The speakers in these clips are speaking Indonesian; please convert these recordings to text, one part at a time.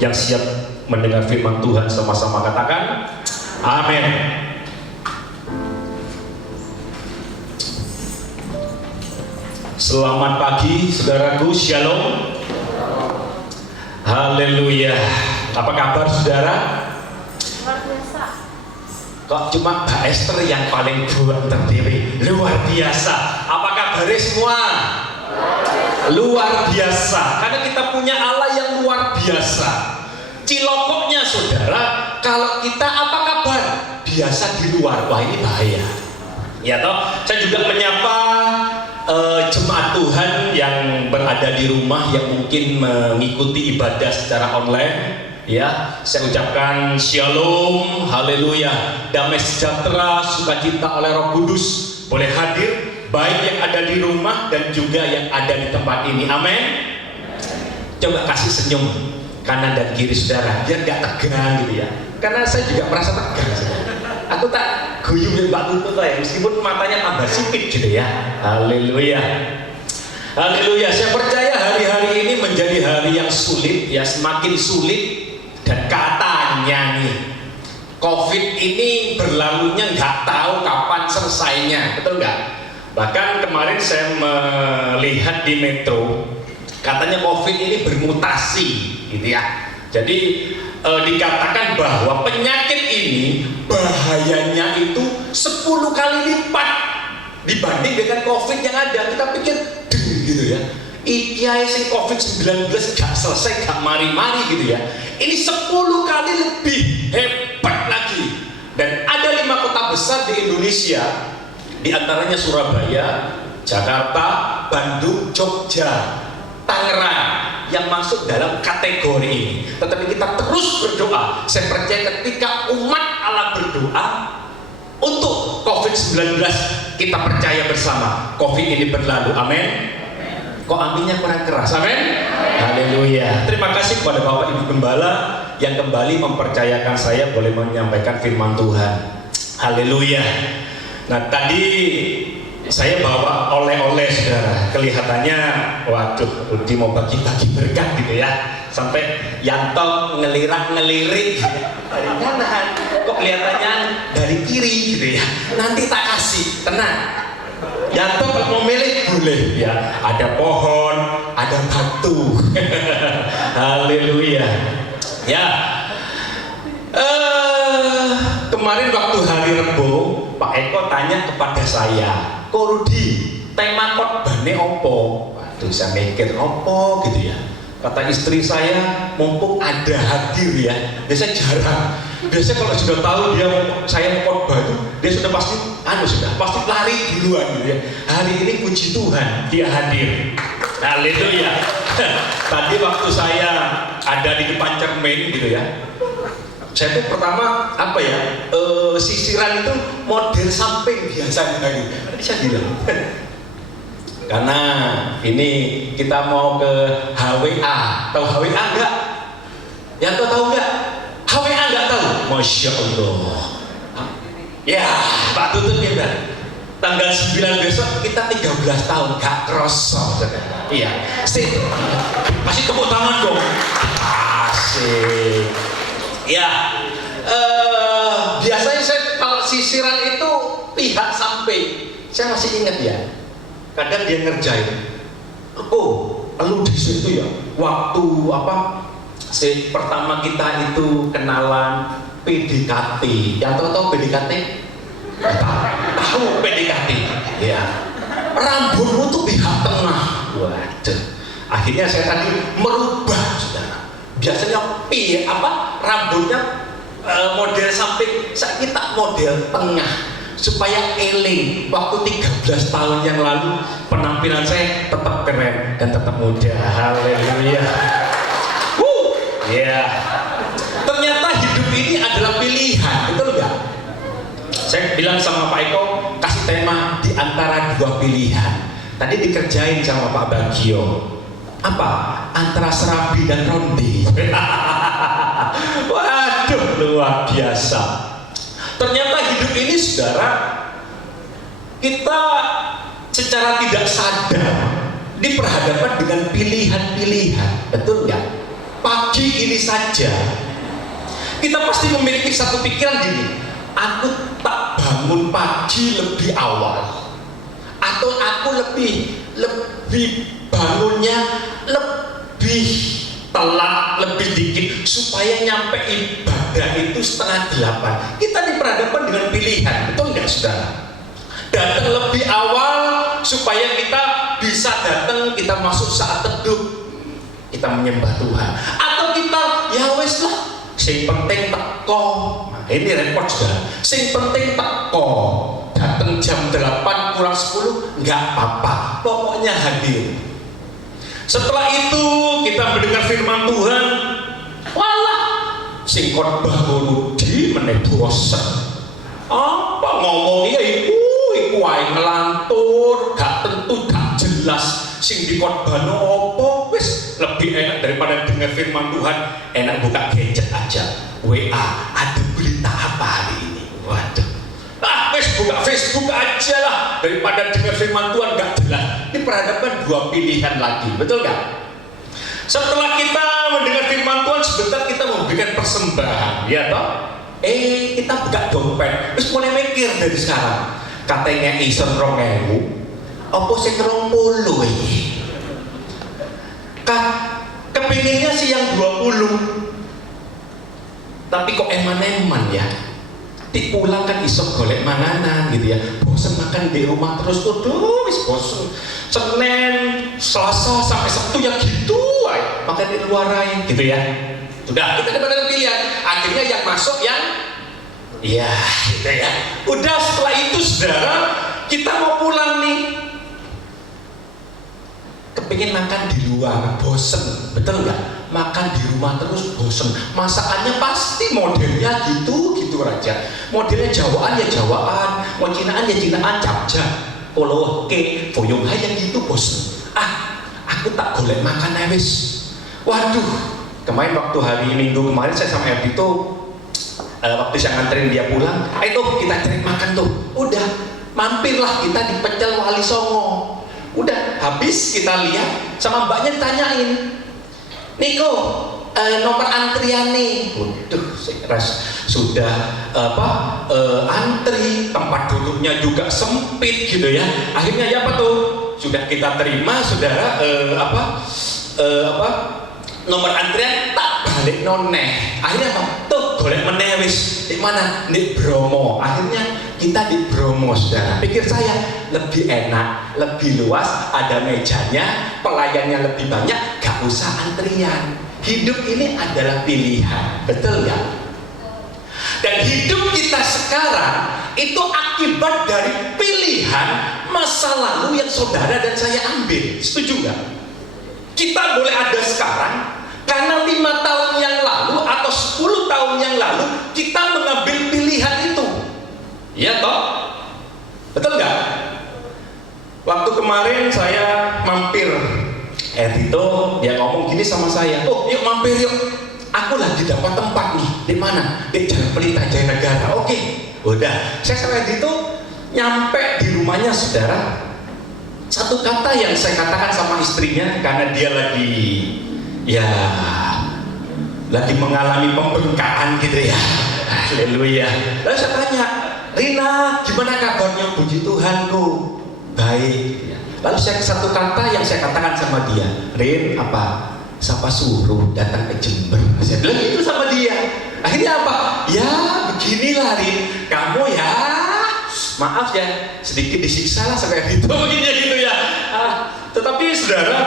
yang siap mendengar firman Tuhan sama-sama katakan amin. Selamat pagi saudaraku, shalom. Haleluya. Apa kabar saudara? Luar biasa. Kok cuma Mbak Esther yang paling buat terdiri? Luar biasa. Apa kabarnya semua? Luar biasa. Karena kita punya Allah yang luar biasa. Cilokoknya saudara, kalau kita apa kabar? Biasa di luar. Wah, ini bahaya. Ya toh, saya juga menyapa jemaat Tuhan yang berada di rumah yang mungkin mengikuti ibadah secara online. Ya, saya ucapkan shalom, haleluya, damai sejahtera, sukacita oleh Roh Kudus boleh hadir, baik yang ada di rumah dan juga yang ada di tempat ini. Amin. Coba kasih senyum kanan dan kiri saudara, biar gak tegang gitu ya. Karena saya juga merasa tegang. Aku tak guyub yang Mbak Tutu ya, meskipun matanya tambah sipit gitu ya. Haleluya. Haleluya. Saya percaya hari-hari ini menjadi hari yang sulit ya, semakin sulit. Dan katanya nih, COVID ini berlalunya nggak tahu kapan selesainya, betul nggak? Bahkan kemarin saya melihat di Metro, katanya COVID ini bermutasi, gitu ya. Jadi dikatakan bahwa penyakit ini bahayanya itu 10 kali lipat dibanding dengan COVID yang ada. Kita pikir, gitu ya. Ikiai sing COVID-19 gak selesai, gak mari-mari gitu ya. Ini 10 kali lebih hebat lagi. Dan ada 5 kota besar di Indonesia, di antaranya Surabaya, Jakarta, Bandung, Jogja, Tangerang yang masuk dalam kategori ini. Tetapi kita terus berdoa. Saya percaya ketika umat Allah berdoa untuk COVID-19, kita percaya bersama COVID ini berlalu. Amin. Kok aminnya kurang keras, amin? Haleluya. Terima kasih kepada Bapak Ibu Gembala yang kembali mempercayakan saya boleh menyampaikan firman Tuhan. Haleluya. Nah, tadi saya bawa oleh-oleh saudara. Kelihatannya, waduh, Rudi mau bagi-bagi berkat gitu ya. Sampai Yanto ngelirak-ngelirik dari kanan, kok kelihatannya dari kiri gitu ya. Nanti tak kasih, tenang. Yanto kalau mau milih boleh ya, ada pohon, ada batu. Haleluya. Ya, kemarin waktu hari Rebo, Pak Eko tanya kepada saya, "Kok Rudi, tema khotbahnya opo?" Waduh, saya mikir opo gitu ya. Kata istri saya, mumpung ada hadir ya, biasanya jarang. Biasanya kalau sudah tahu dia saya mau khotbah itu, dia sudah pasti pasti lari duluan gitu ya. Hari ini puji Tuhan dia hadir. Haleluya. Tadi waktu saya ada di depan cermin gitu ya, saya tuh pertama apa ya, sisiran itu model samping biasanya gitu. Tadi saya bilang karena ini kita mau ke HWA. Tahu HWA enggak? Yang tahu enggak? HWA enggak tahu? Masya Allah. Ya, Pak Tutut kita tanggal 9 besok kita 13 tahun gak kerosok. Iya, sih. Masih tepuk tangan dong. Asik. Ya, biasanya saya kalau sisiran itu pihak samping. Saya masih ingat ya. Kadang dia ngerjain, oh, lu di situ ya. Waktu apa? Pertama kita itu kenalan PDKT. Yang tahu PDKT? Tahu PDKT? Ya. Rambutmu tuh pihak tengah. Waduh. Akhirnya saya tadi merubah, saudara. Biasanya rambutnya model samping. Saya kita model tengah. Supaya eling waktu 13 tahun yang lalu penampilan saya tetap keren dan tetap muda. Haleluya. Ya. Ternyata hidup ini adalah pilihan, betul nggak? Saya bilang sama Pak Eko, kasih tema di antara dua pilihan. Tadi dikerjain sama Pak Bagio. Apa? Antara Serabi dan Rondi. Waduh, luar biasa. Ternyata hidup ini saudara, kita secara tidak sadar diperhadapkan dengan pilihan-pilihan, betul nggak? pagi ini saja, kita pasti memiliki satu pikiran gini, aku tak bangun pagi lebih awal, atau aku lebih bangunnya lebih telat, lebih dikit, supaya nyampe ibadah itu 7:30. Kita diperhadapkan dengan pilihan, betul nggak saudara? Datang lebih awal supaya kita bisa datang, kita masuk saat teduh, kita menyembah Tuhan. Atau kita ya wes lah, sing penting teko. Nah, ini repot saudara. Sing penting teko, datang jam 8 kurang 10 nggak apa-apa, pokoknya hadir. Setelah itu kita mendengar firman Tuhan, walah sing khotbah ngono di meneh bosen. Apa ngomongnya iku wae ngelantur, gak tentu, gak jelas. Sing dikhotbahno opo, wis lebih enak daripada dengar firman Tuhan, enak buka gadget aja. WA, ada berita apa hari ini? Waduh. Wis buka Facebook aja lah daripada dengar firman Tuhan gak jelas. Diperhadapkan dua pilihan lagi, betul gak? Setelah kita mendengar firman Tuhan, sebentar kita memberikan persembahan, ya toh? Kita buka dompet, terus mulai mikir dari sekarang. Katanya ison 2.000, apa sih 20 ini? Kepinginnya sih yang 20, tapi kok eman-eman ya? Pulang kan isok golek manganan gitu ya, bosen makan di rumah terus, tuh wis bosen. Senin, Selasa sampai Sabtu ya gitu, makan di luar aja gitu ya. Sudah, kita dapat pilihan. Akhirnya yang masuk yang ya gitu ya. Udah setelah itu saudara, kita mau pulang nih, kepingin makan di luar, bosen, betul nggak? Makan di rumah terus bosen, masakannya pasti modelnya gitu aja. Modelnya Jawaan ya Jawaan, mau Cinaan ya Cinaan, capja, polo ke, boyong yang gitu bosen. Aku tak golek makan wis. Waduh, kemarin waktu hari Minggu kemarin saya sama Erdito, waktu saya nganterin dia pulang, ayo kita cari makan tuh. Udah, mampirlah kita di Pecel Wali Songo. Udah, habis kita lihat sama mbaknya ditanyain, Niko, nomor antrian nih. Waduh, sudah antri, tempat duduknya juga sempit gitu ya. Akhirnya ya apa tuh? Sudah kita terima, saudara, nomor antrian tak balik noneh. Akhirnya apa? Tuh golek meneh wis di mana? Di Bromo. Akhirnya kita di Bromo, saudara. Pikir saya lebih enak, lebih luas, ada mejanya, pelayannya lebih banyak, gak usah antrian. Hidup ini adalah pilihan, betul nggak? Dan hidup kita sekarang itu akibat dari pilihan masa lalu yang saudara dan saya ambil. Setuju nggak? Kita boleh ada sekarang karena 5 tahun yang lalu atau 10 tahun yang lalu kita mengambil pilihan itu. Iya toh? Betul nggak? Waktu kemarin saya mampir, Erdito dia ngomong gini sama saya, yuk mampir yuk. Aku lagi dapat tempat nih. Di mana? Di Jalan Pelita Jaya Negara. Oke. Udah. Saya sama Erdito nyampe di rumahnya saudara. Satu kata yang saya katakan sama istrinya karena dia lagi mengalami pembengkakan gitu ya. Haleluya. Lalu saya tanya, Rina, gimana kabarnya? Puji Tuhanku, baik. Lalu satu kata yang saya katakan sama dia, Rin, apa? Siapa suruh datang ke Jember? Saya bilang itu sama dia. Akhirnya apa? Ya beginilah Rin, kamu ya, maaf ya, sedikit disiksa lah sampai itu begini gitu ya. Tetapi saudara,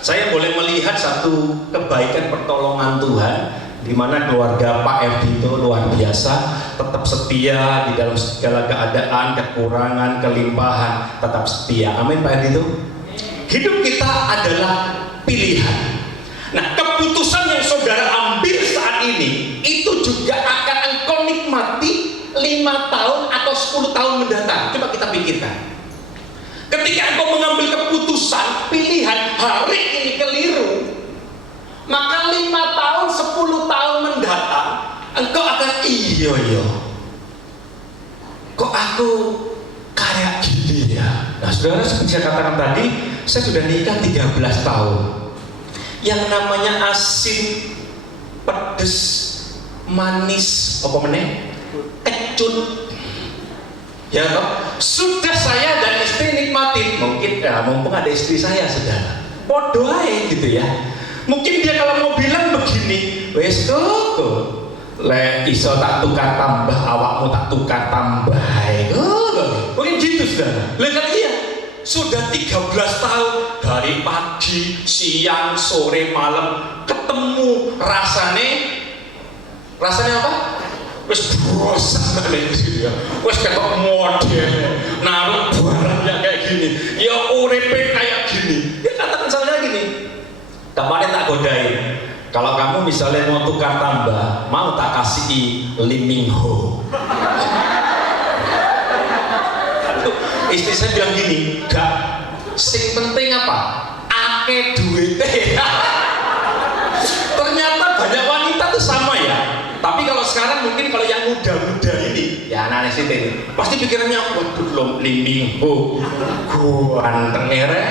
saya boleh melihat satu kebaikan pertolongan Tuhan, di mana keluarga Pak Erdito luar biasa, tetap setia di dalam segala keadaan, kekurangan, kelimpahan, tetap setia. Amin Pak Erdito. Hidup kita adalah pilihan. Nah, keputusan yang saudara ambil saat ini itu juga akan engkau nikmati 5 tahun atau 10 tahun mendatang. Coba kita pikirkan. Ketika engkau mengambil keputusan pilihan hari ini keliru, maka 5 tahun, 10 tahun mendatang engkau akan iya kok aku kayak gini ya. Nah saudara, seperti saya katakan tadi, saya sudah nikah 13 tahun. yang namanya asin, pedes, manis, apa meneh, kecut. Ya toh, sudah saya dan istri nikmatin. Mungkin ya, mumpung ada istri saya saudara, podo ae gitu ya. Mungkin dia kalau mau bilang begini, wes tuh, le iso tak tukar tambah, awakmu tak tukar tambah. Mungkin gitu saudara. Lihat iya, sudah 13 tahun dari pagi, siang, sore, malam ketemu, rasanya apa? Wes bosan banget gitu ya. Wes ketok model, naruh barangnya kayak gini. Ya uripe kayak gini. Dia katakan saya gini. Kemarin tak godain. Kalau kamu misalnya mau tukar tambah, mau tak kasih Liminho. Istri saya bilang gini, gak. Sing penting apa? Ake duitnya. Ternyata banyak wanita tuh sama ya. Tapi kalau sekarang mungkin kalau yang muda-muda ini, ya anak-anak situ ini, pasti pikirannya, waduh belum Liminho, ganteng erek,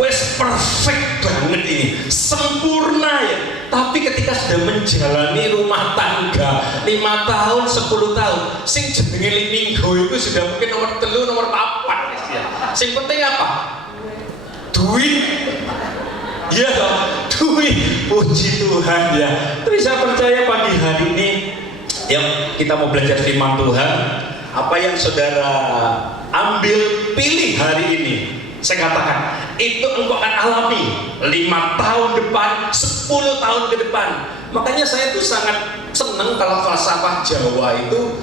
wes perfect banget ini, sempurna ya. Tapi ketika sudah menjalani rumah tangga 5 tahun, 10 tahun, sing jenenge Liminho itu sudah mungkin nomor 3, nomor 4 ya. Sing penting apa? Duit. Ya duit, puji Tuhan ya. Tapi saya percaya pagi hari ini, yuk kita mau belajar firman Tuhan. Apa yang saudara ambil, pilih hari ini, saya katakan itu engkau akan alami 5 tahun depan, 10 tahun ke depan. Makanya saya tuh sangat senang kalau falsafah Jawa itu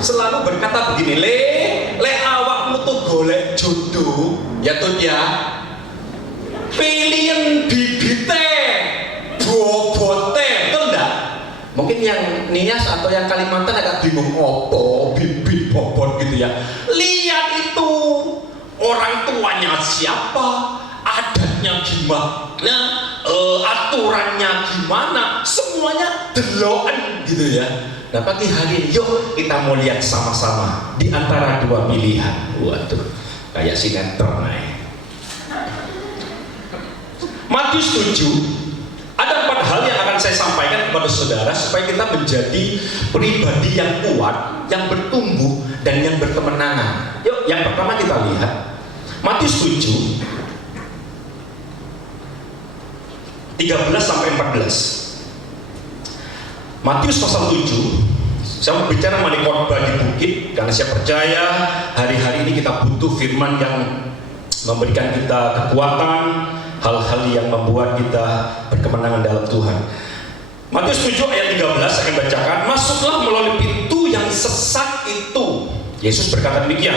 selalu berkata begini, le awakmu tuh golek jodoh ya tuh ya, pilihan bibite, bobote, betul enggak? Mungkin yang Nias atau yang Kalimantan agak bingung, opo bibit bobot gitu ya. Lihat itu, orang tuanya siapa, adatnya gimana, aturannya gimana, semuanya deloan gitu ya. Nah pagi hari ini, yuk kita mau lihat sama-sama di antara dua pilihan. Waduh, kayak sinetron nih. Matius 7, ada 4 hal yang akan saya sampaikan kepada saudara supaya kita menjadi pribadi yang kuat, yang bertumbuh, dan yang berkemenangan. Yuk, yang pertama kita lihat Matius 7 13 sampai 14. Matius pasal 7, saya mau bicara mengenai khotbah di bukit karena saya percaya hari-hari ini kita butuh firman yang memberikan kita kekuatan, hal-hal yang membuat kita berkemenangan dalam Tuhan. Matius 7 ayat 13 akan bacakan, masuklah melalui pintu yang sesak itu. Yesus berkata demikian,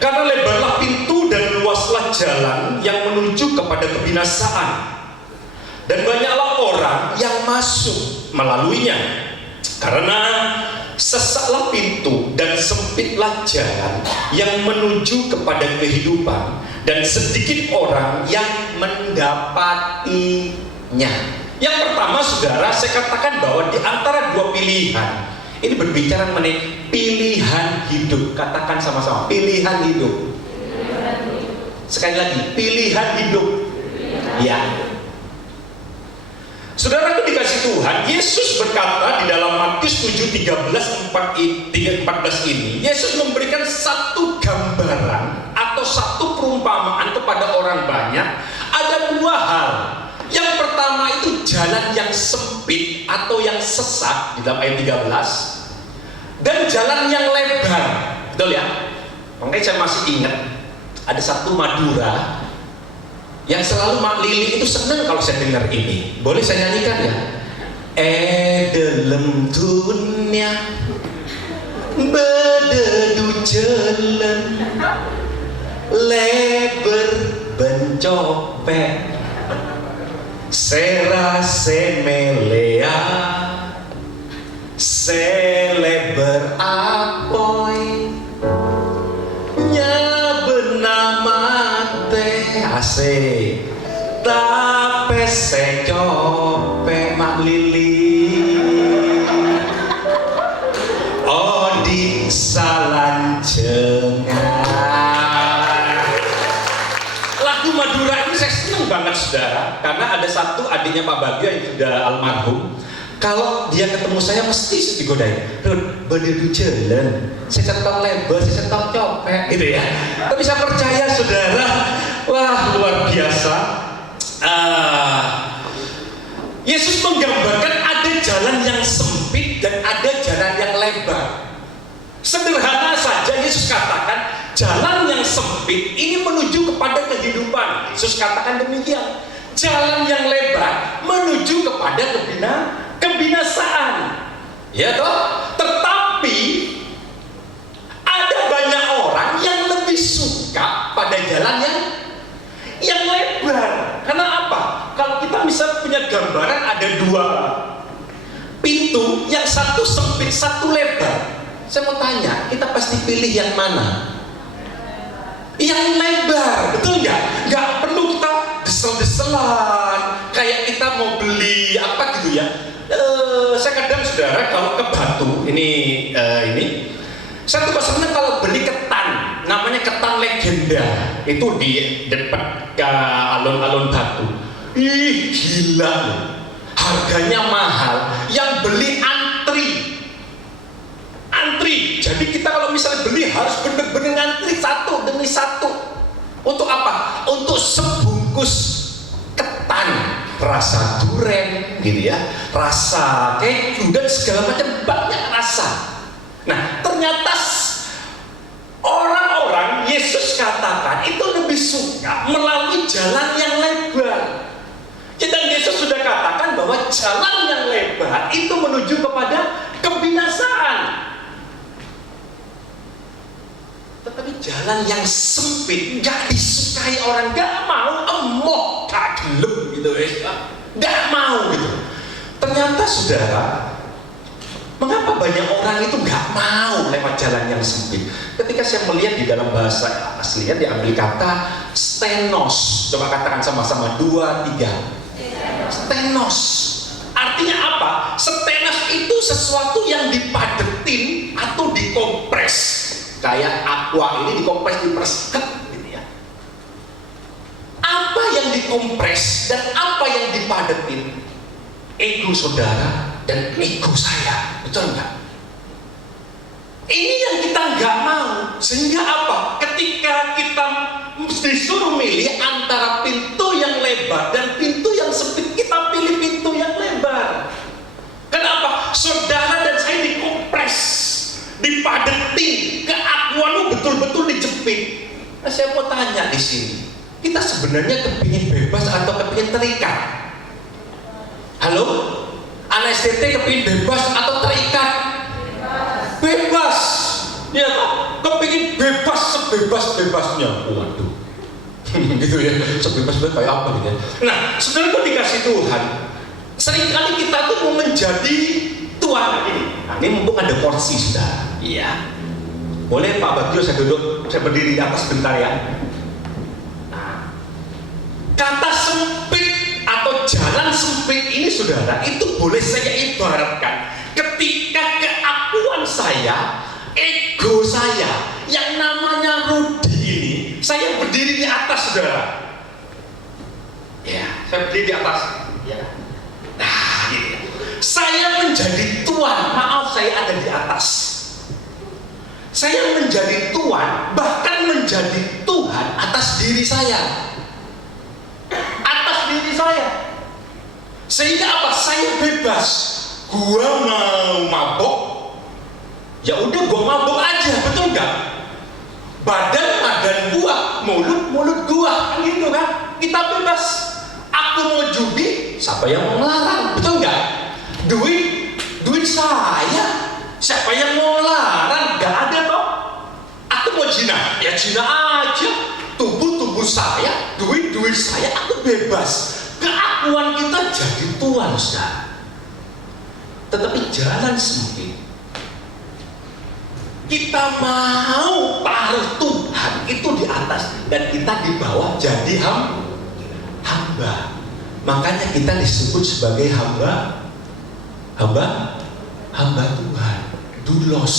karena lebarlah pintu dan luaslah jalan yang menuju kepada kebinasaan, dan banyaklah orang yang masuk melaluinya. Karena sesaklah pintu dan sempitlah jalan yang menuju kepada kehidupan, dan sedikit orang yang mendapatinya. Yang pertama saudara, saya katakan bahwa di antara dua pilihan, ini berbicara mengenai pilihan hidup. Katakan sama-sama, pilihan hidup. Sekali lagi, pilihan hidup. Ya. Saudara dikasih Tuhan, Yesus berkata di dalam Matius 7, 13, 14 ini, Yesus memberikan satu gambaran atau satu perumpamaan kepada orang banyak. Ada 2 hal. Yang pertama itu jalan yang sempit atau yang sesak di dalam ayat 13, dan jalan yang lebar. Betul ya? Makanya saya masih ingat ada satu Madura yang selalu Mak Lili itu senang kalau saya dengar ini. Boleh saya nyanyikan ya? Dalam dunia bededu jalan lebar bencopet sera semelea selebar apoy nyabena mate ase tapi secope Mak Lili odi salanjengan. Lagu Madura ini saya seneng banget saudara, karena ada satu adiknya Pak Bagio yang sudah almarhum. Kalau dia ketemu saya mesti digodain. Rud, berdiri jalan, saya setong lebar, saya setong copet, gitu ya. Tapi bisa percaya saudara, wah luar biasa. Yesus menggambarkan ada jalan yang sempit dan ada jalan yang lebar. Sederhana saja Yesus katakan jalan yang sempit ini menuju kepada kehidupan. Yesus katakan demikian. Jalan yang lebar menuju kepada kebinasaan. Ya toh? Tetapi ada banyak orang yang lebih suka pada jalan yang lebar. Karena apa? Kalau kita bisa punya gambaran ada dua pintu, yang satu sempit, satu lebar. Saya mau tanya, kita pasti pilih yang mana? Yang lebar, betul nggak? Nggak perlu kita desel-deselan, kayak kita mau beli apa gitu ya. Saya kadang saudara kalau ke Batu, ini saya tuh senang kalau beli ketan, namanya ketan legenda, itu di dekat ke alun-alun Batu. Ih gila loh, harganya mahal, yang beli antri. Jadi kita kalau misalnya beli harus bener-bener ngantri satu demi satu. Untuk apa? Untuk sebungkus ketan, rasa duren gitu ya, rasa keju dan segala macam, banyak rasa. Nah ternyata orang-orang Yesus katakan itu lebih suka melalui jalan yang lebar. Dan Yesus sudah katakan bahwa jalan yang lebar itu menuju kepada kebinasaan. Tetapi jalan yang sempit nggak disukai orang, nggak mau, emoh, gak gelem gitu, nggak mau gitu. Ternyata saudara, mengapa banyak orang itu nggak mau lewat jalan yang sempit? Ketika saya melihat di dalam bahasa aslinya diambil kata stenos. Coba katakan sama-sama, 2, 3. Stenos. Artinya apa? Stenos itu sesuatu yang dipadetin atau dikompres. Kayak aqua ini dikompres, diperes gitu ya. Apa yang dikompres dan apa yang dipadetin? Ego saudara dan ego saya, betul nggak? Ini yang kita nggak mau. Sehingga apa? Ketika kita disuruh milih antara pintu yang lebar dan pintu yang sempit, kita pilih pintu yang lebar. Kenapa? Saudara dan saya dikompres, dipadetin, keakuan betul-betul dijepit. Nah, saya mau tanya di sini, kita sebenarnya kepingin bebas atau kepingin terikat? Halo? Anak STT kepingin bebas atau terikat? Bebas. Ya toh? Kepingin bebas sebebas-bebasnya. Waduh. Gitu ya, sebebas-bebas kayak apa gitu ya. Nah, saudara dikasih Tuhan, seringkali kita tuh mau menjadi Tuhan ini. Nah, ini mumpung ada porsi sudah. Iya. Boleh Pak Bagio saya duduk, saya berdiri di atas bentar ya. Nah, kata sempit atau jalan sempit ini saudara, itu boleh saya ibaratkan ketika keakuan saya, ego saya, yang namanya Rudi ini, saya berdiri di atas saudara. Ya, saya berdiri di atas. Ya. Nah, ini. Saya menjadi tuan, maaf saya ada di atas. Saya menjadi tuan, bahkan menjadi Tuhan atas diri saya. Atas diri saya. Sehingga apa? Saya bebas. Gua mau mabok, ya udah gua mabok aja, betul nggak? Badan gua, mulut gua, kan gitu kan? Kita bebas. Aku mau judi, siapa yang mau melarang, betul nggak? Duit saya, siapa yang mau larang? Gak ada toh. Aku mau zina, ya zina aja. Tubuh saya, duit saya, aku bebas. Keakuan kita jadi Tuhan, saudara. Tetapi jalan sempit. Kita mau taruh Tuhan itu di atas dan kita di bawah jadi hamba. Makanya kita disebut sebagai hamba Tuhan, doulos,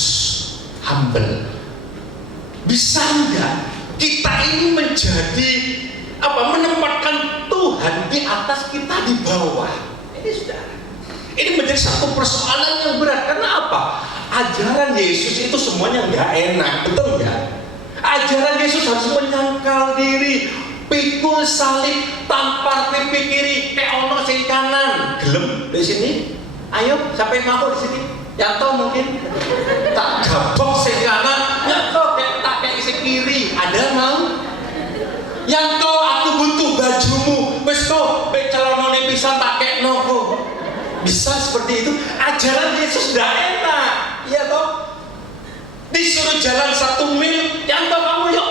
humble. Bisa enggak kita ini menjadi menempatkan Tuhan Tuhan di atas, kita di bawah. Ini sudah. Ini menjadi satu persoalan yang berat. Karena apa? Ajaran Yesus itu semuanya nggak enak, betul nggak? Ajaran Yesus harus menyangkal diri, pikul salib, tampar pipi kiri, kayak ono sing kanan. Gelem di sini? Ayo, siapa yang mau di sini? Yanto mungkin? Tak gabok sing kanan, Yanto tak kayak sing kiri. Ada mau? Yanto, aku butuh bajumu. Wes to, pe celonone pisan tak kekno kok. Bisa seperti itu. Ajaran Yesus nggak enak, iya toh? Disuruh jalan 1 mil, Yanto kamu yuk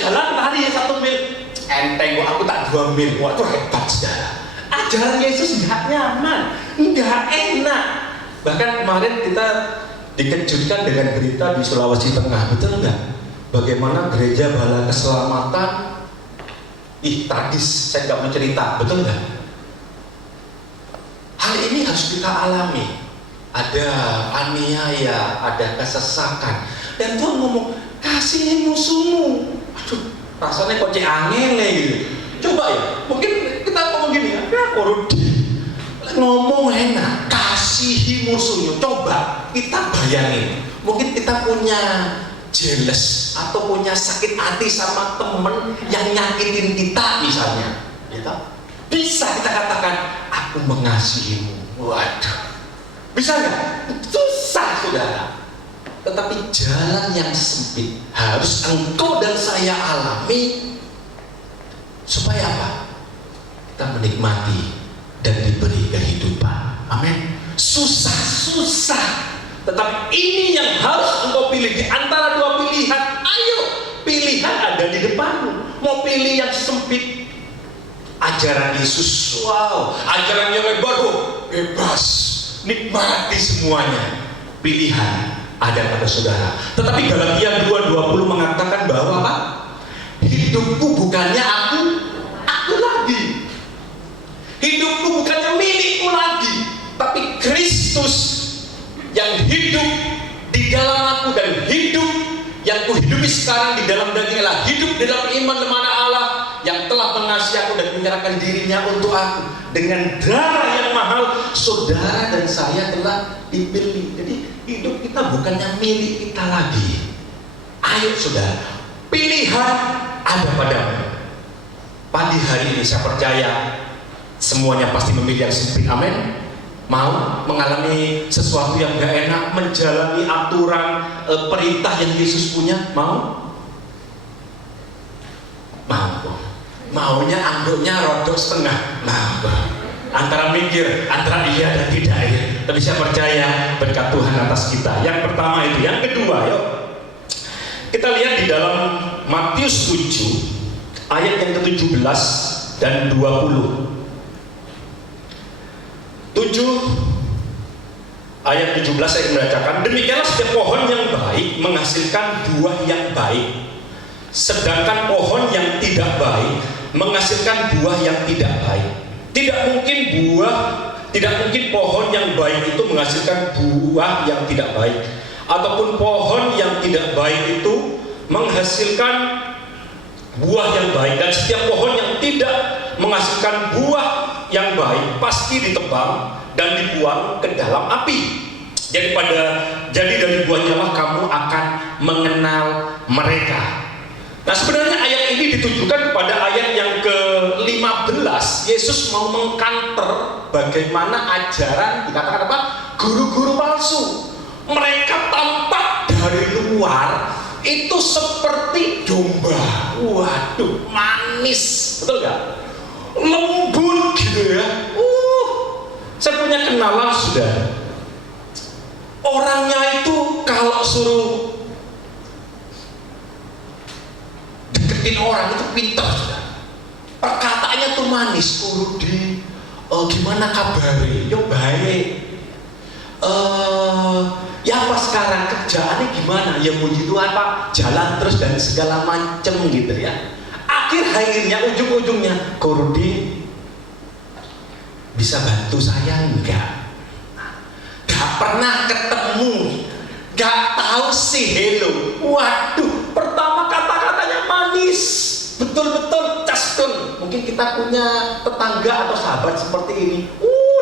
jalan lari 1 mil. Enteng kok, aku tak 2 mil. Wah itu hebat saudara. Ajaran Yesus nggak nyaman, nggak enak. Bahkan kemarin kita dikejutkan dengan berita di Sulawesi Tengah, betul nggak? Bagaimana gereja Bala Keselamatan, tragis, saya nggak mau cerita, betul nggak? Hal ini harus kita alami. Ada aniaya, ada kesesakan, dan Tuhan ngomong kasihi musuhmu. Aduh, rasanya kok cek angin gitu. Coba ya, mungkin kita ngomong gini ya, korudi ngomong enak, kasihi musuhnya. Coba kita bayangin, mungkin kita punya jealous atau punya sakit hati sama temen yang nyakitin kita misalnya, gitu. Bisa kita katakan, aku mengasihimu. Waduh, bisa nggak? Susah saudara. Tetapi jalan yang sempit harus engkau dan saya alami. Supaya apa? Kita menikmati dan diberi kehidupan. Amin. Susah. Tetapi ini yang harus engkau pilih. Di antara 2 pilihan, ayo, pilihan ada di depanmu. Mau pilih yang sempit, ajaran Yesus, wow, ajaran yang lebar, bebas, nikmati semuanya. Pilihan ada pada saudara. Tetapi Galatia 2:20 mengatakan bahwa apa? Hidupku bukannya aku lagi. Hidupku bukannya milikku lagi, tapi Kristus yang hidup di dalam aku, dan hidup yang kuhidupi sekarang di dalam daging Allah, hidup dalam iman kepada Allah yang telah mengasihi aku dan menyerahkan dirinya untuk aku. Dengan darah yang mahal, saudara dan saya telah dipilih. Jadi hidup kita bukannya milik kita lagi. Ayo saudara, pilihan ada padamu. Pagi hari ini saya percaya semuanya pasti memilih yang sempit. Amin. Mau mengalami sesuatu yang gak enak, menjalani aturan perintah yang Yesus punya, mau? Maunya angguknya rodok setengah, antara mikir, antara iya dan tidak ya. Tapi saya percaya berkat Tuhan atas kita. Yang pertama itu. Yang kedua, yuk kita lihat di dalam Matius 7 ayat yang ke-17 dan 20. 7 ayat 17 saya membacakan, demikianlah setiap pohon yang baik menghasilkan buah yang baik, sedangkan pohon yang tidak baik menghasilkan buah yang tidak baik. Tidak mungkin pohon yang baik itu menghasilkan buah yang tidak baik, ataupun pohon yang tidak baik itu menghasilkan buah yang baik. Dan setiap pohon yang tidak menghasilkan buah yang baik pasti ditebang dan dibuang ke dalam api. Jadi dari buahnya lah kamu akan mengenal mereka. Nah, sebenarnya ayat ini ditujukan kepada ayat yang ke-15. Yesus mau mengkanter bagaimana ajaran, dikatakan apa? Guru-guru palsu. Mereka tampak dari luar itu seperti domba. Waduh, manis, betul gak? Lembut gitu ya. Saya punya kenalan sudah. Orangnya itu kalau suruh deketin orang itu pintar sudah. Perkataannya tuh manis. Rudi, gimana kabarnya? Yo baik. Ya apa sekarang kerjaannya gimana? Ya puji Tuhan Pak, jalan terus dan segala macem gitu ya. Akhirnya ujung-ujungnya, Rudi bisa bantu saya enggak? Gak pernah ketemu, gak tahu sih hello. Waduh, pertama kata-katanya manis, betul-betul caskun. mungkin kita punya tetangga atau sahabat seperti ini.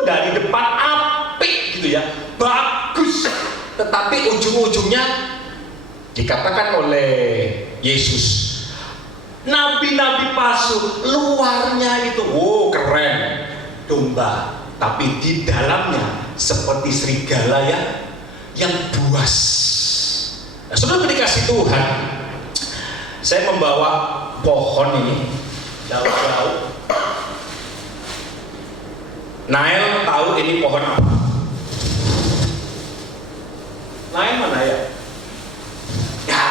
Dari depan apik gitu ya, bagus. Tetapi ujung-ujungnya dikatakan oleh Yesus, nabi-nabi palsu, luarnya itu, keren, domba, tapi di dalamnya seperti serigala yang buas. Nah, saudara dikasih Tuhan, saya membawa pohon ini jauh-jauh. Nael tahu ini pohon apa? Nael mana ya? Ya,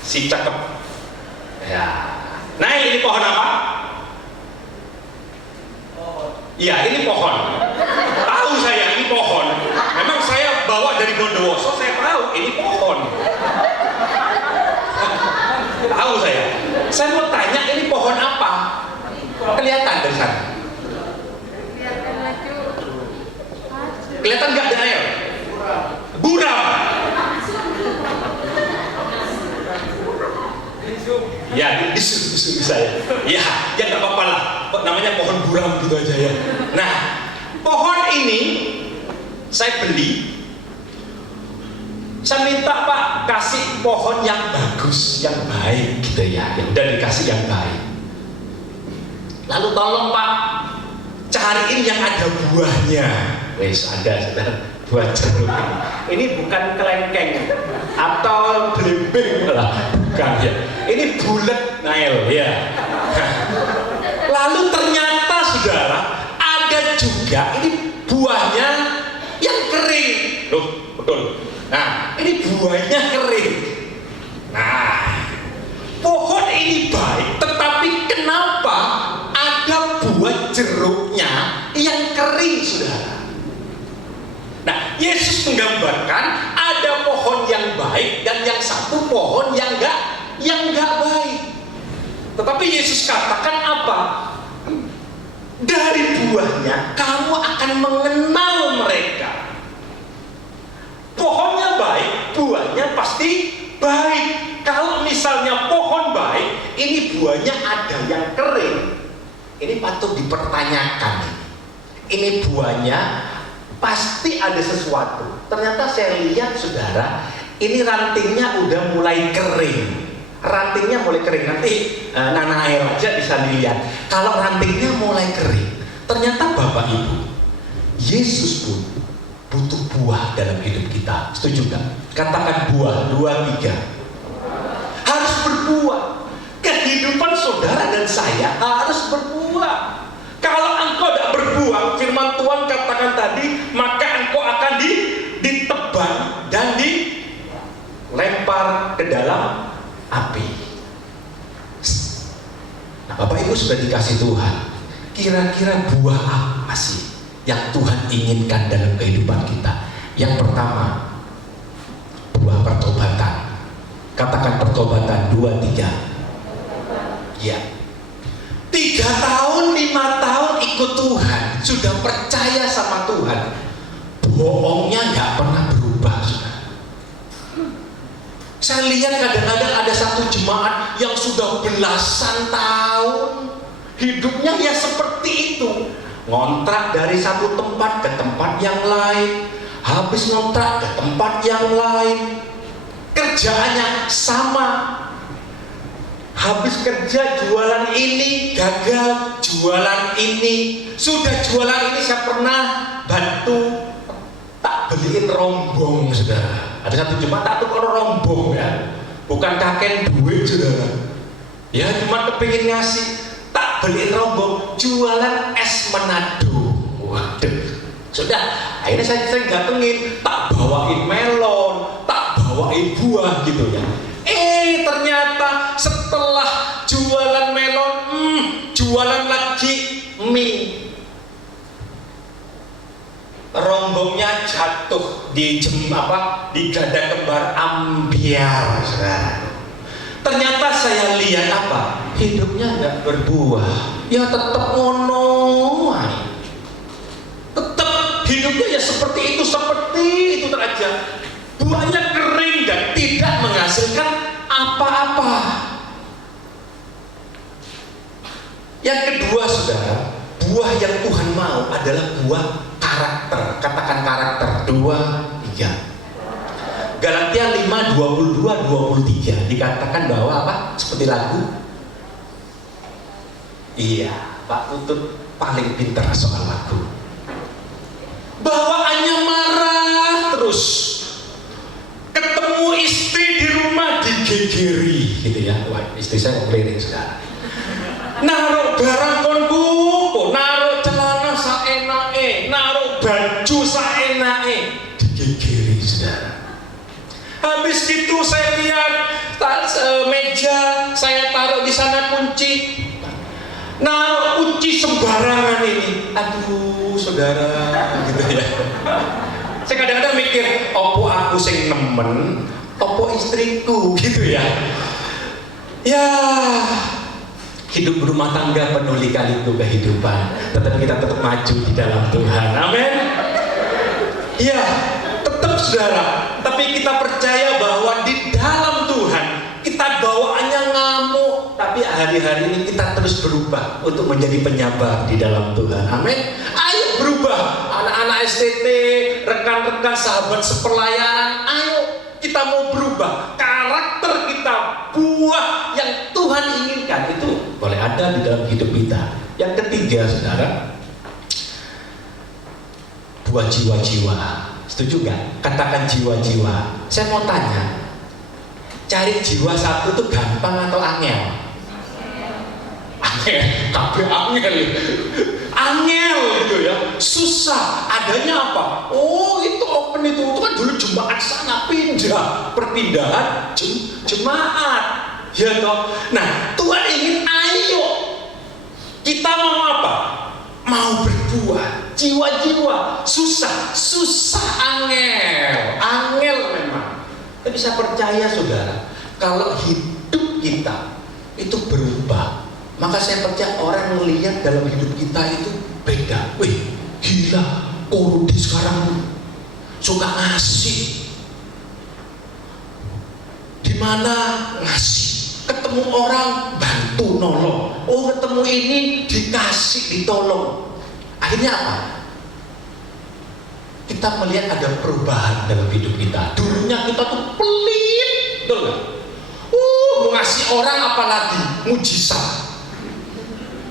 si cakep. Ya, Nael ini pohon apa? Pohon. Iya, ini pohon. Tahu saya ini pohon. Memang saya bawa dari Bondowoso, saya tahu ini pohon. Tahu saya. Saya mau tanya ini pohon apa? Kelihatan dari sana. Kelihatan nggak Daniel? Buram. Ya, bisu bisa ya. Ya nggak apa-apa lah. Namanya pohon buram gitu aja ya. Nah, pohon ini saya beli. Saya minta Pak kasih pohon yang bagus, yang baik gitu ya. Yang udah dikasih yang baik. Lalu tolong Pak cariin yang ada buahnya. Wes ada sudah buah jeruk ini bukan kelengkeng atau belimbing lah, bukan ya. Ini bulat Nael ya. Lalu ternyata saudara ada juga ini buahnya yang kering. Loh, betul. Nah, ini buahnya kering. Nah, pohon ini baik, tetapi kenapa ada buah jeruknya yang kering, saudara? Nah, Yesus menggambarkan ada pohon yang baik dan yang satu pohon yang enggak baik. Tetapi Yesus katakan apa? Dari buahnya kamu akan mengenal mereka. Pohonnya baik, buahnya pasti baik. Kalau misalnya pohon baik, ini buahnya ada yang kering, ini patut dipertanyakan. Ini buahnya pasti ada sesuatu. Ternyata saya lihat saudara, ini rantingnya udah mulai kering. Rantingnya mulai kering. Nanti Nana Air aja bisa dilihat. Kalau rantingnya mulai kering, ternyata Bapak Ibu, Yesus pun butuh buah dalam hidup kita. Setuju nggak? Katakan buah, 2, 3. Harus berbuah. Kehidupan saudara dan saya harus berbuah. Kalau engkau tidak berbuah, firman Tuhan katakan tadi, maka engkau akan ditebang dan dilempar ke dalam api. Nah, Bapak Ibu sudah dikasih Tuhan. Kira-kira buah apa sih yang Tuhan inginkan dalam kehidupan kita? Yang pertama, buah pertobatan. Katakan pertobatan, 2, 3. Ya. 3 tahun, 5 tahun ikut Tuhan, sudah percaya sama Tuhan, bohongnya nggak pernah berubah, saudara. Saya lihat kadang-kadang ada satu jemaat yang sudah belasan tahun hidupnya ya seperti itu, ngontrak dari satu tempat ke tempat yang lain, habis ngontrak ke tempat yang lain, kerjaannya sama. Habis kerja jualan ini gagal, jualan ini, sudah jualan ini saya pernah bantu tak beliin rombong, saudara. Ada satu jemaat tak tukar rombong ya, bukan kakek duit, saudara. Ya cuma kepingin ngasih, tak beliin rombong, jualan es Manado. Waduh, sudah. Akhirnya saya datengin, tak bawain melon, tak bawain buah gitu ya. Ternyata setelah jualan melon, jualan lagi mie. Rombongnya jatuh di gada kembar ambiar, saudara. Ternyata saya lihat apa? Hidupnya nggak berbuah. Ya tetap ngono. Tetap hidupnya ya seperti itu saja. Buahnya kering dan tidak menghasilkan apa-apa. Yang kedua saudara, buah yang Tuhan mau adalah buah karakter. Katakan karakter. 2, 3. Galatia 5, 22, 23 dikatakan bahwa apa? Seperti lagu. Iya, Pak Putut paling pintar soal lagu. Bawaannya marah terus. Ketemu istri di rumah digegeri gitu ya. Wah, istri saya ngelirik sekarang. Naruh barang konku, naruh celana saenake, naruh baju saenake, digegeri saudara. Habis itu saya lihat meja, saya taruh di sana kunci, naruh kunci sembarangan ini. Aduh saudara, gitu ya. Saya kadang-kadang mikir, opo aku sing nemen, opo istriku, gitu ya. Ya, hidup berumah tangga penuh lika-liku kehidupan, tetapi kita tetap maju di dalam Tuhan. Amin. Ya, tetap saudara. Tapi kita percaya bahwa di dalam Tuhan kita bawaannya ngamuk, tapi hari-hari ini kita terus berubah untuk menjadi penyabar di dalam Tuhan. Amin. Ayo berubah, anak-anak STT, rekan-rekan sahabat sepelayanan, ayo kita mau berubah. Karakter kita, buah yang Tuhan inginkan itu boleh ada di dalam hidup kita. Yang ketiga saudara, buah jiwa-jiwa. Setuju nggak? Katakan jiwa-jiwa. Saya mau tanya, cari jiwa satu itu gampang atau angel? Angel, kabeh angel. Angel gitu ya, susah. Adanya apa? Oh itu open itu kan dulu jemaat sana pindah, perpindahan jemaat, ya toh. Nah Tuhan ingin ayo kita mau apa? Mau berbuah, jiwa-jiwa, susah angel memang. Tapi saya percaya saudara, kalau hidup kita itu berubah, maka saya percaya orang melihat dalam hidup kita itu beda. Wih, gila, Rudi sekarang suka ngasih. Di mana ngasih? Ketemu orang bantu nolong. Oh, ketemu ini dikasih, ditolong. Akhirnya apa? Kita melihat ada perubahan dalam hidup kita. Dulunya kita tuh pelit, betul nggak? Mau ngasih orang apalagi mujizat.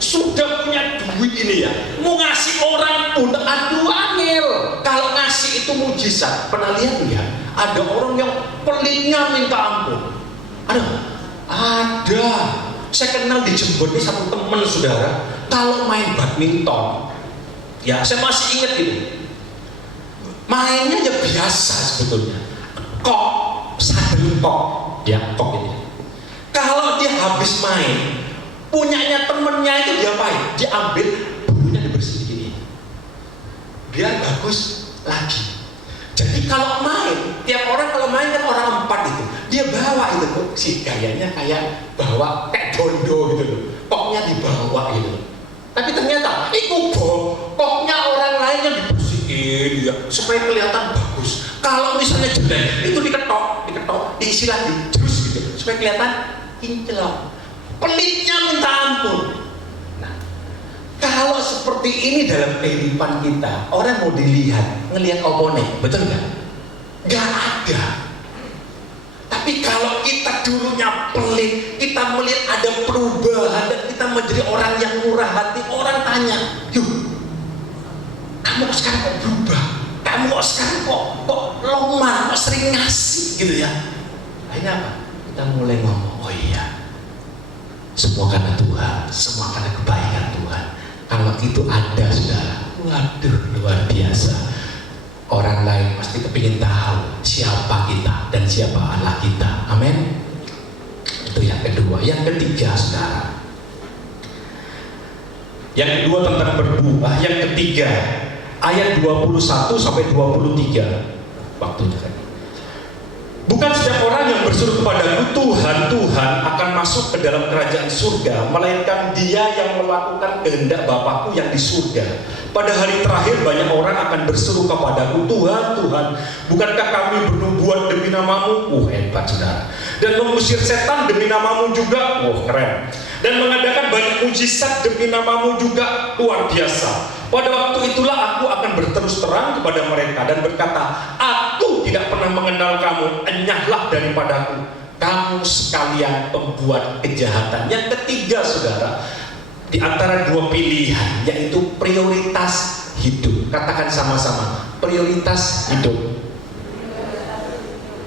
Sudah punya duit ini ya, mau ngasih orang pun aduh angel. Kalau ngasih itu mujizat. Pernah lihat nggak? Ada orang yang pelitnya minta ampun. Ada. Saya kenal di Jember ini satu teman saudara. Kalau main badminton, ya saya masih ingat ini. Mainnya ya biasa sebetulnya. Sadel kok, ya kok ini. Kalau dia habis main, punyanya temennya itu diapain? Diambil, bulunya dibersihin gini, biar bagus lagi. Jadi kalau main, tiap orang kalau main kan orang 4 itu, dia bawa itu kok, si gayanya kayak bawa kayak bondo gitu loh, koknya dibawa gitu loh. Tapi ternyata itu koknya orang lain yang dibersihin ya, supaya kelihatan bagus. Kalau misalnya jelek, itu diketok, diisi lagi, terus gitu, supaya kelihatan kinclong. Pelitnya minta ampun. Nah, kalau seperti ini dalam kehidupan kita, orang mau ngelihat opone, betul nggak? Nggak ada. Tapi kalau kita dulunya pelit, kita melihat ada perubahan dan kita menjadi orang yang murah hati, orang tanya, yuk, kamu sekarang kok berubah? Kamu kok sekarang kok loman, kok sering ngasih gitu ya? Akhirnya apa? Kita mulai ngomong, oh iya, semua karena Tuhan, semua karena kebaikan Tuhan. Kalau itu ada saudara, waduh luar biasa. Orang lain pasti kepingin tahu siapa kita dan siapa Allah kita. Amin. Itu yang kedua. Yang ketiga saudara, yang kedua tentang berbuah. Yang ketiga ayat 21 sampai 23. Waktunya kan. Bukan setiap orang yang berseru kepadaku Tuhan, Tuhan akan masuk ke dalam kerajaan surga, melainkan dia yang melakukan kehendak Bapakku yang di surga. Pada hari terakhir banyak orang akan berseru kepadaku, Tuhan, Tuhan, bukankah kami bernubuat demi namamu? Hebat saudara. Dan mengusir setan demi namamu juga, keren. Dan mengadakan banyak mujizat demi namamu juga luar biasa. Pada waktu itulah aku akan berterus terang kepada mereka dan berkata, aku tidak pernah mengenal kamu, enyahlah daripadaku, kamu sekalian pembuat kejahatan. Yang ketiga, saudara, di antara dua pilihan, yaitu prioritas hidup. Katakan sama-sama, prioritas hidup.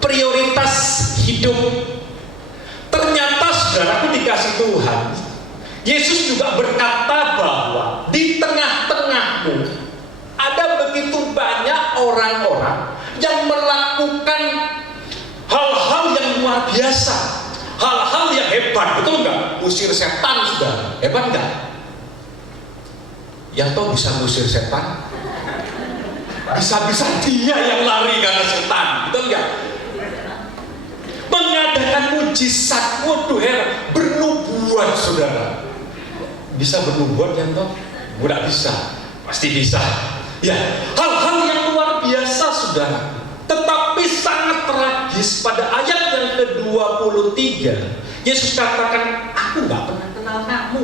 Prioritas hidup. Ternyata saudaraku dikasih Tuhan, Yesus juga berkata bahwa di tengah-tengahmu ada begitu banyak orang-orang yang melakukan hal-hal yang luar biasa, hal-hal yang hebat, betul nggak? Usir setan, saudara, hebat nggak? Yang tahu bisa ngusir setan? Bisa-bisa dia yang lari karena setan, betul nggak? Mengadakan mujizat, waduh heran, bernubuat, saudara. Bisa bernubuat yang tahu? Tidak bisa, pasti bisa. Ya, hal-hal yang luar biasa, saudara. Tetapi sangat tragis pada ayat yang ke-23, Yesus katakan, aku nggak pernah kenal kamu.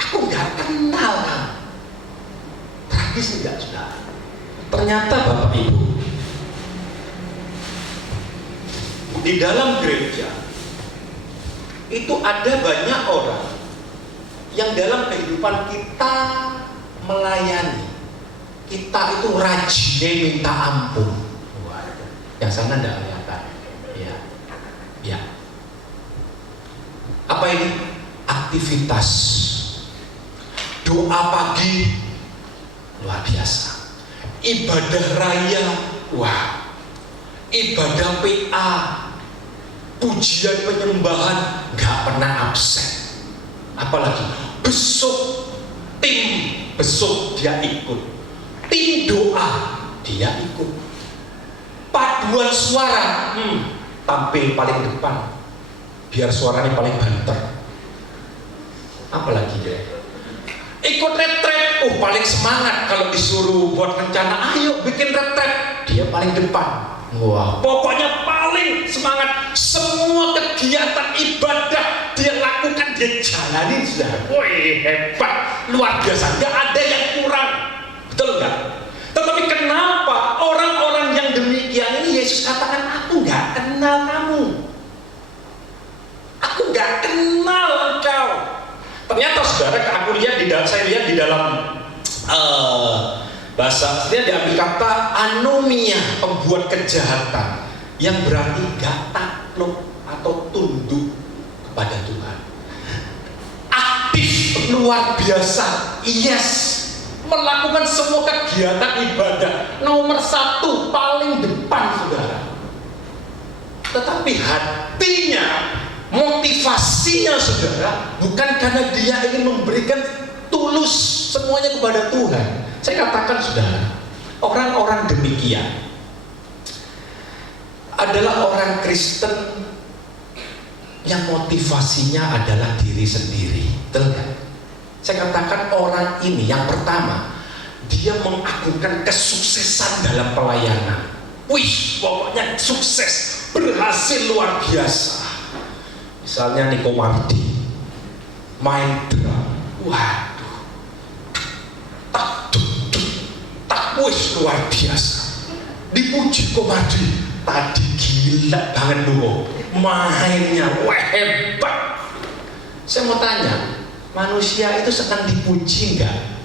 Aku nggak kenal kamu. Tragis tidak, saudara? Ternyata Bapak Ibu, di dalam gereja itu ada banyak orang yang dalam kehidupan kita melayani, kita itu rajin minta ampun. Yang sana tidak kelihatan. Ya. Apa ini? Aktivitas doa pagi luar biasa, ibadah raya, wah, ibadah PA, pujian penyembahan nggak pernah absen. Apalagi besok tim besok dia ikut, tim doa dia ikut, paduan suara tampil paling depan biar suaranya paling banter. Apalagi dia ikut retret, paling semangat kalau disuruh buat rencana, ayo bikin retret, dia paling depan. Wah, pokoknya paling semangat. Semua kegiatan ibadah dia lakukan, dia jalani, saudara. Wih, hebat, luar biasa, nggak ada yang kurang, betul nggak? Tetapi kenapa orang-orang yang demikian ini Yesus katakan, aku nggak kenal kamu, aku nggak kenal engkau. Ternyata saudara, saya lihat di dalam bahasa aslinya diambil kata anomia, pembuat kejahatan, yang berarti gak takluk atau tunduk kepada Tuhan. Aktif luar biasa, yes, melakukan semua kegiatan ibadah, nomor satu paling depan, saudara. Tetapi hatinya, motivasinya, saudara, bukan karena dia ingin memberikan tulus semuanya kepada Tuhan. Saya katakan, saudara, orang-orang demikian adalah orang Kristen yang motivasinya adalah diri sendiri. Betul nggak? Saya katakan orang ini yang pertama, dia mengagungkan kesuksesan dalam pelayanan. Wih, pokoknya sukses, berhasil luar biasa. Misalnya Niko Mardi main drum, waduh, wih, luar biasa. Dipuji Komardi, tadi gila banget dulu mainnya, wah hebat. Saya mau tanya, manusia itu senang dipuji enggak?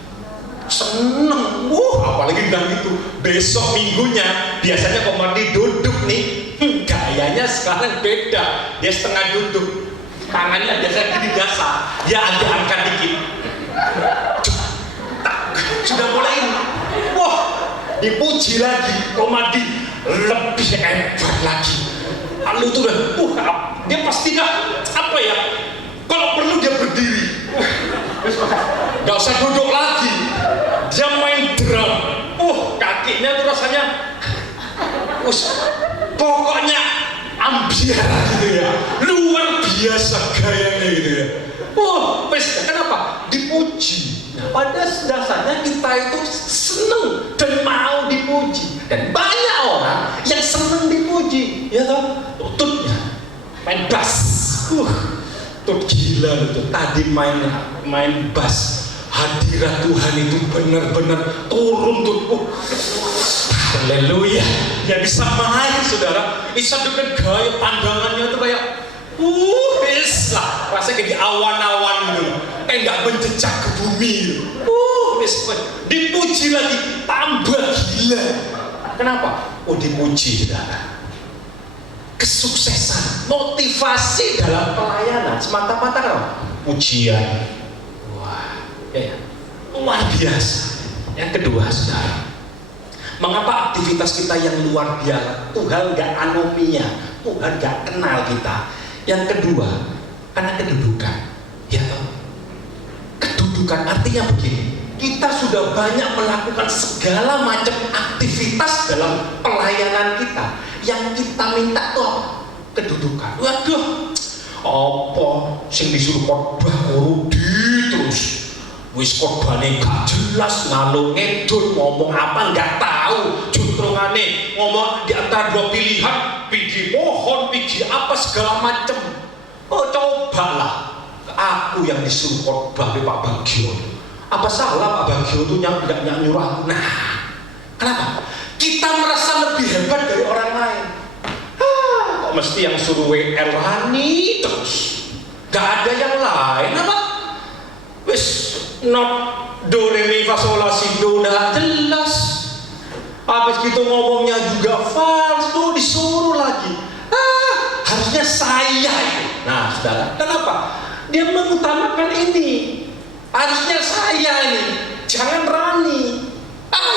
Seneng, apalagi bilang gitu. Besok minggunya biasanya Komardi duduk nih, gayanya sekarang beda, dia setengah duduk, tangannya biasanya gini biasa, dia agak angkat dikit. Sudah mulai, wah, dipuji lagi, Komardi lebih hebat lagi. Lalu itu udah, dia pasti apa ya? Kalau perlu dia berdiri, nggak usah duduk lagi. Dia main drum, kakinya tuh rasanya, pokoknya ambiar gitu ya, luar biasa gayanya gitu ya. Kenapa? Dipuji. Nah, pada dasarnya kita itu seneng dan mau dipuji, dan banyak orang yang seneng dipuji, ya toh, tututnya main bass, Tuh gila itu tadi main bass. Hadirat Tuhan itu benar-benar turun tuh. Haleluya. Ya bisa main saudara. Bisa dengan gaya pandangannya itu kayak wis lah. Rasanya kayak di awan-awan gitu. Kayak nggak menjejak ke bumi. Wis dipuji lagi tambah gila. Kenapa? Oh dipuji saudara. Kesuksesan, motivasi dalam pelayanan semata-mata kan pujian. Wah, ya, luar biasa. Yang kedua, saudara, mengapa aktivitas kita yang luar biasa? Tuhan gak anomia, Tuhan gak kenal kita. Yang kedua, karena kedudukan. Ya, kedudukan artinya begini. Kita sudah banyak melakukan segala macam aktivitas dalam pelayanan kita. Yang kita minta tuh kedudukan. Waduh, apa sing disuruh khotbah korudi terus. Wis khotbahne gak jelas, ngalung ngedul, ngomong apa nggak tahu. Juntrungane ngomong di antara dua pilihan, pigi mohon, pigi apa segala macam. Oh cobalah, aku yang disuruh khotbah Pak Bagio. Apa salah Pak Bagio itu nggak nyuruh aku? Nah, kenapa? Kita merasa lebih hebat dari orang lain. Kok mesti yang suruh WL Rani terus? Gak ada yang lain apa? Wis not do re mi fa sol la si do dah jelas. Habis gitu ngomongnya juga fals tuh disuruh lagi. Harusnya saya itu. Nah, saudara, kenapa? Dia mengutamakan ini. Harusnya saya ini, jangan Rani.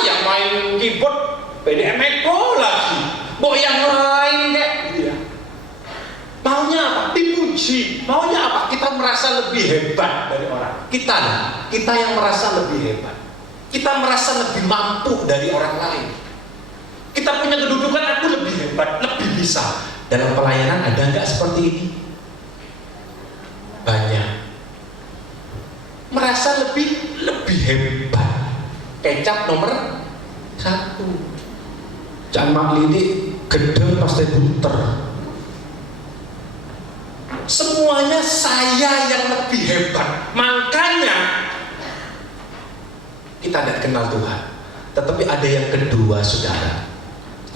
Yang main keyboard PDM Eko lagi, mau yang lain kayak gitu ya. Maunya apa? Dipuji. Maunya apa? Kita merasa lebih hebat dari orang. Kita yang merasa lebih hebat. Kita merasa lebih mampu dari orang lain. Kita punya kedudukan, aku lebih hebat, lebih bisa. Dalam pelayanan ada nggak seperti ini? Banyak. Merasa lebih hebat. Kecap nomor 1. Cak Maklidi gede pasti bunter. Semuanya saya yang lebih hebat. Makanya kita tidak kenal Tuhan. Tetapi ada yang kedua, saudara,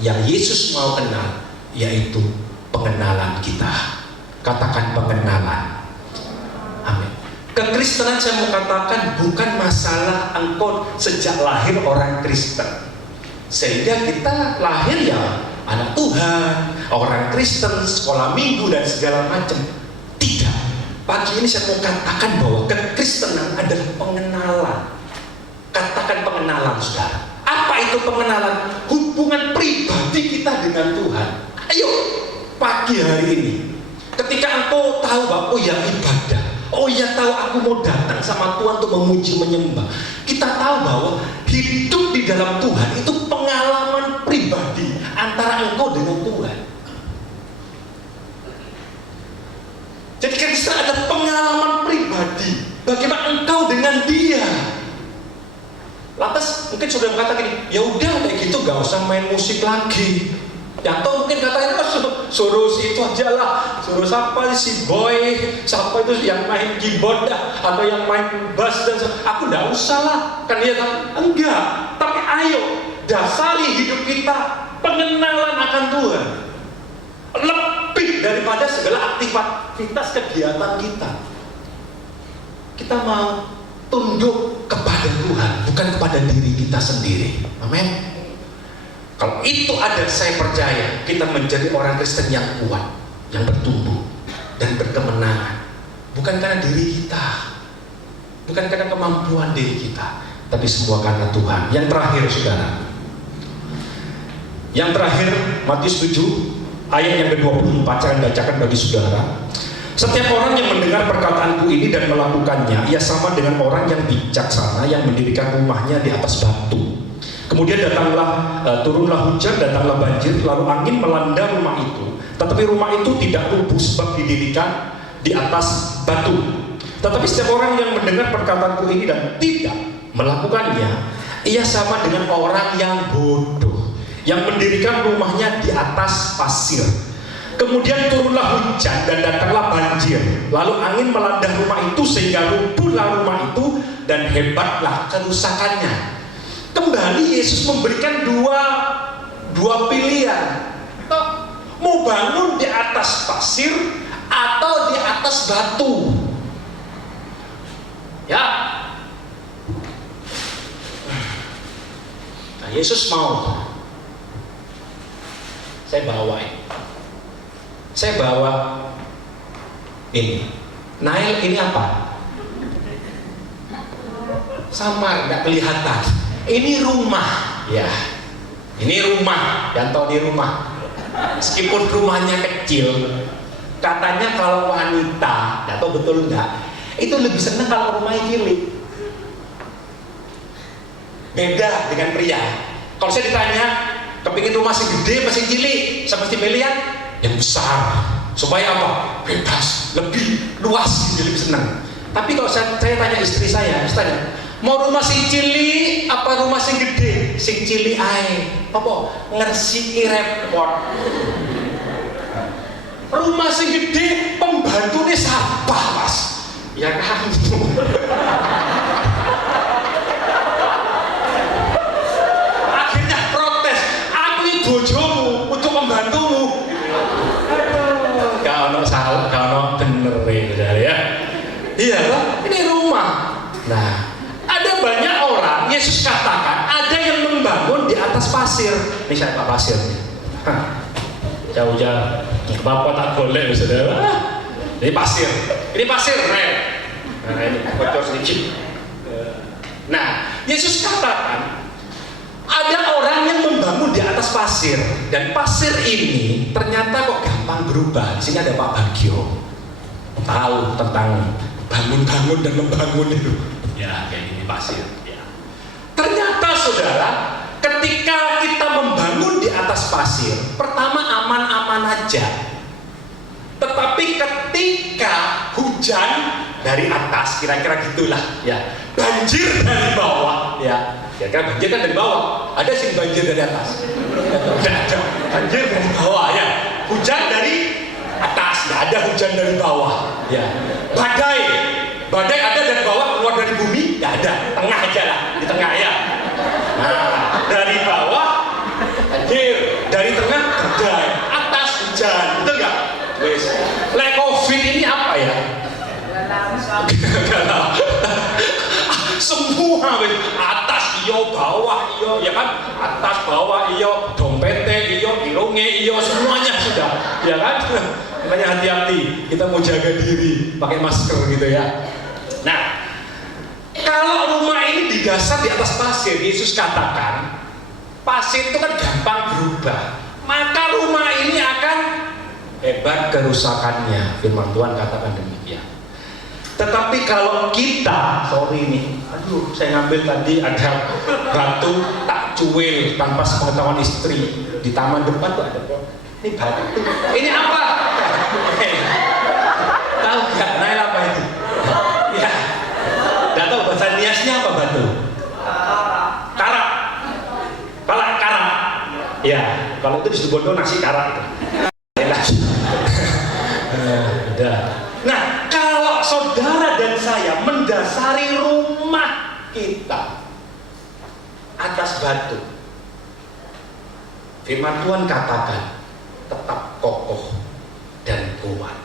yang Yesus mau kenal, yaitu pengenalan kita. Katakan pengenalan. Amin. Kekristenan saya mau katakan bukan masalah engkau sejak lahir orang Kristen. Sehingga kita lahir ya anak Tuhan, orang Kristen, sekolah minggu dan segala macam. Tidak. Pagi ini saya mau katakan bahwa kekristenan adalah pengenalan. Katakan pengenalan, saudara. Apa itu pengenalan? Hubungan pribadi kita dengan Tuhan. Ayo, pagi hari ini, ketika engkau tahu bahwa oh ya ibadah, oh ya tahu aku mau datang sama Tuhan untuk memuji menyembah. Kita tahu bahwa hidup di dalam Tuhan itu pengalaman pribadi antara engkau dengan Tuhan. Jadi kan kita ada pengalaman pribadi bagaimana engkau dengan Dia. Lantas mungkin sudah berkata gini, ya udah kayak gitu, gak usah main musik lagi. Atau mungkin katanya suruh si itu aja lah, suruh siapa si boy, siapa itu yang main keyboard dah, atau yang main bass dan aku nggak usah lah, kan dia tahu enggak. Tapi ayo dasari hidup kita pengenalan akan Tuhan lebih daripada segala aktivitas kegiatan kita. Kita mau tunduk kepada Tuhan, bukan kepada diri kita sendiri. Amin. Kalau itu ada, saya percaya kita menjadi orang Kristen yang kuat, yang bertumbuh dan berkemenangan. Bukan karena diri kita, bukan karena kemampuan diri kita, tapi semua karena Tuhan. Yang terakhir, saudara, yang terakhir, Matius 7 ayat yang ke-24, saya bacakan bagi saudara. Setiap orang yang mendengar perkataanku ini dan melakukannya, ia sama dengan orang yang bijaksana yang mendirikan rumahnya di atas batu. Kemudian turunlah hujan, datanglah banjir, lalu angin melanda rumah itu. Tetapi rumah itu tidak rubuh sebab didirikan di atas batu. Tetapi setiap orang yang mendengar perkataanku ini dan tidak melakukannya, ia sama dengan orang yang bodoh, yang mendirikan rumahnya di atas pasir. Kemudian turunlah hujan dan datanglah banjir. Lalu angin melanda rumah itu sehingga runtuhlah rumah itu dan hebatlah kerusakannya. Kembali Yesus memberikan dua pilihan. Mau bangun di atas pasir atau di atas batu. Ya. Nah, Yesus mau. Saya bawa ini. Nail ini apa? Samar, nggak kelihatan. Ini rumah, ya. Ini rumah, dan tahu di rumah. Meskipun rumahnya kecil, katanya kalau wanita, nggak tahu betul nggak, itu lebih senang kalau rumahnya cilik. Beda dengan pria. Kalau saya ditanya, kepingin rumah masih gede, masih cilik, saya pasti milih yang besar. Supaya apa? Bebas, lebih luas, jadi lebih senang. Tapi kalau saya tanya istri saya tanya, mau rumah sing cilik apa rumah sing gede? Sing cilik ae. Apa? Ngersiki repot. Rumah sing gede pembantunya siapa, Mas? Ya kamu. Akhirnya protes. Aku ini bojomu untuk membantumu. Gak ono salah, gak ono bener ya. Iya, ini rumah. Nah, ada banyak orang, Yesus katakan, ada yang membangun di atas pasir. Ini siapa pasir? Jauh-jauh, kenapa tak boleh, saudara? Ini pasir, rel. Nah, ini bocor sedikit. Nah, Yesus katakan, ada orang yang membangun di atas pasir, dan pasir ini ternyata kok gampang berubah. Di sini ada Pak Bagio, tahu tentang bangun-bangun dan membangun itu. Ya, kayak gini pasir. Ya. Ternyata saudara, ketika kita membangun di atas pasir, pertama aman-aman aja. Tetapi ketika hujan dari atas, kira-kira gitulah, ya, banjir dari bawah, ya, kira-kira banjir kan dari bawah. Ada sih banjir dari atas. Tidak ada banjir dari bawah, ya. Hujan dari atas, ya, ada hujan dari bawah, ya. Badai ada dari bawah, keluar dari bumi, nggak ada, tengah aja lah, di tengah ya. Nah, dari bawah banjir, dari tengah badai, atas hujan, betul nggak? Wes, like COVID ini apa ya? Semua wes, atas iyo, bawah iyo, ya kan? Atas bawah iyo, dompete iyo, irunge iyo, semuanya sudah, ya kan? Makanya hati-hati, kita mau jaga diri, pakai masker gitu ya. Nah, kalau rumah ini didasar di atas pasir, Yesus katakan, pasir itu kan gampang berubah, maka rumah ini akan hebat kerusakannya. Firman Tuhan katakan demikian. Tetapi kalau kita, sorry nih, aduh, saya ngambil tadi ada batu tak cuil tanpa sepengetahuan istri di taman depan tuh ada kok. Ini batu, ini apa? Tahu nggak? Nail apa itu? Ya, nggak tahu bahasa niasnya apa batu? Karak. Ya, kalau itu di Situbondo nasi karak itu. Nah, kalau saudara dan saya mendasari rumah kita atas batu, firman Tuhan katakan tetap kokoh dan kuat.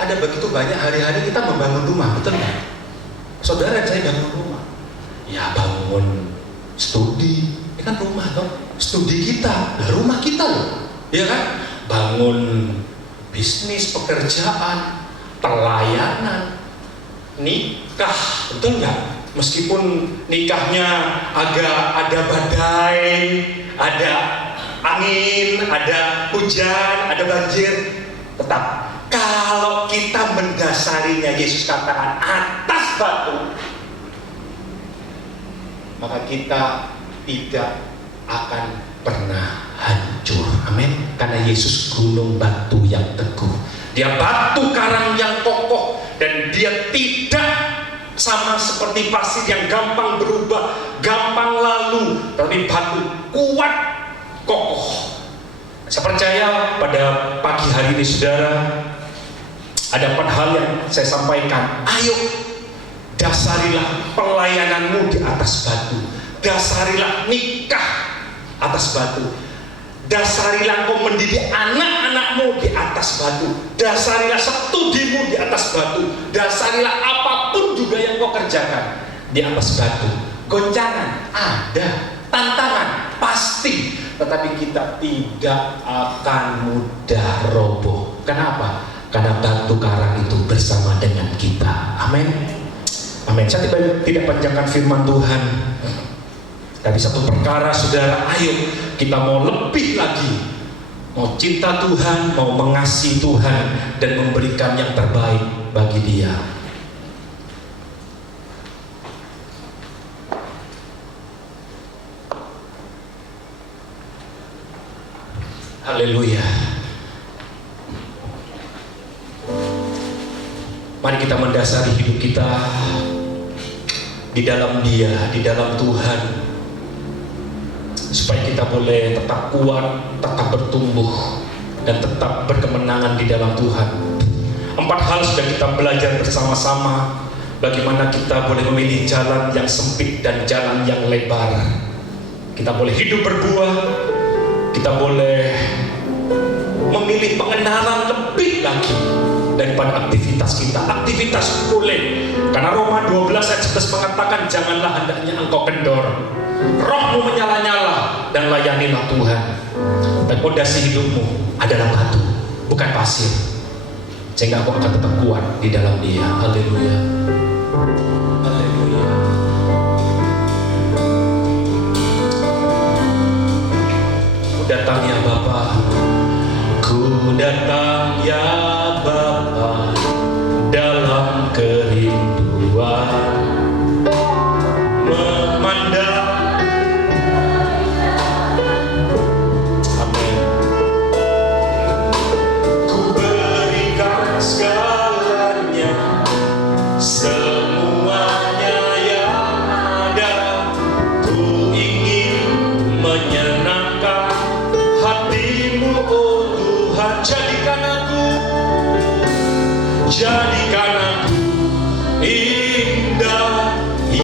Ada begitu banyak hari-hari kita membangun rumah, betul nggak? Saudara dan saya bangun rumah, ya bangun studi, ini kan rumah toh, studi kita, nah, rumah kita loh, ya kan? Bangun bisnis, pekerjaan, pelayanan, nikah, betul nggak? Meskipun nikahnya agak ada badai, ada angin, ada hujan, ada banjir, tetap kalau kita mendasarinya, Yesus katakan atas batu, maka kita tidak akan pernah hancur. Amin. Karena Yesus gunung batu yang teguh, dia batu karang yang kokoh, dan dia tidak sama seperti pasir yang gampang berubah, gampang lalu, tapi batu kuat, kokoh. Saya percaya pada pagi hari ini saudara, ada 4 hal yang saya sampaikan. Ayo, dasarilah pelayananmu di atas batu. Dasarilah nikah atas batu. Dasarilah kau mendidik anak-anakmu di atas batu. Dasarilah studimu di atas batu. Dasarilah apapun juga yang kau kerjakan di atas batu. Goncangan ada, tantangan pasti, tetapi kita tidak akan mudah roboh. Kenapa? Karena batu karang itu bersama dengan kita. Amin. Amin. Saya tidak panjangkan firman Tuhan. Tapi satu perkara saudara, ayo kita mau lebih lagi, mau cinta Tuhan, mau mengasihi Tuhan, dan memberikan yang terbaik bagi Dia. Haleluya. Mari kita mendasari hidup kita di dalam Dia, di dalam Tuhan, supaya kita boleh tetap kuat, tetap bertumbuh, dan tetap berkemenangan di dalam Tuhan. 4 hal sudah kita belajar bersama-sama, bagaimana kita boleh memilih jalan yang sempit dan jalan yang lebar. Kita boleh hidup berbuah, kita boleh memilih pengenalan lebih lagi daripada aktivitas kita. Aktivitas boleh, karena Roma 12 ayat 11 mengatakan, janganlah hendaknya engkau kendor, rohmu menyala-nyala, dan layanilah Tuhan. Dan fondasi hidupmu adalah batu, bukan pasir, sehingga aku akan tetap kuat di dalam Dia. Haleluya. Haleluya. Ku datang ya Bapa, ku datang ya Bapa, dalam kerinduan memandang. Amin. Ku berikan segalanya, semuanya yang ada. Ku ingin menyenangkan hatimu, oh Tuhan. Jadikan aku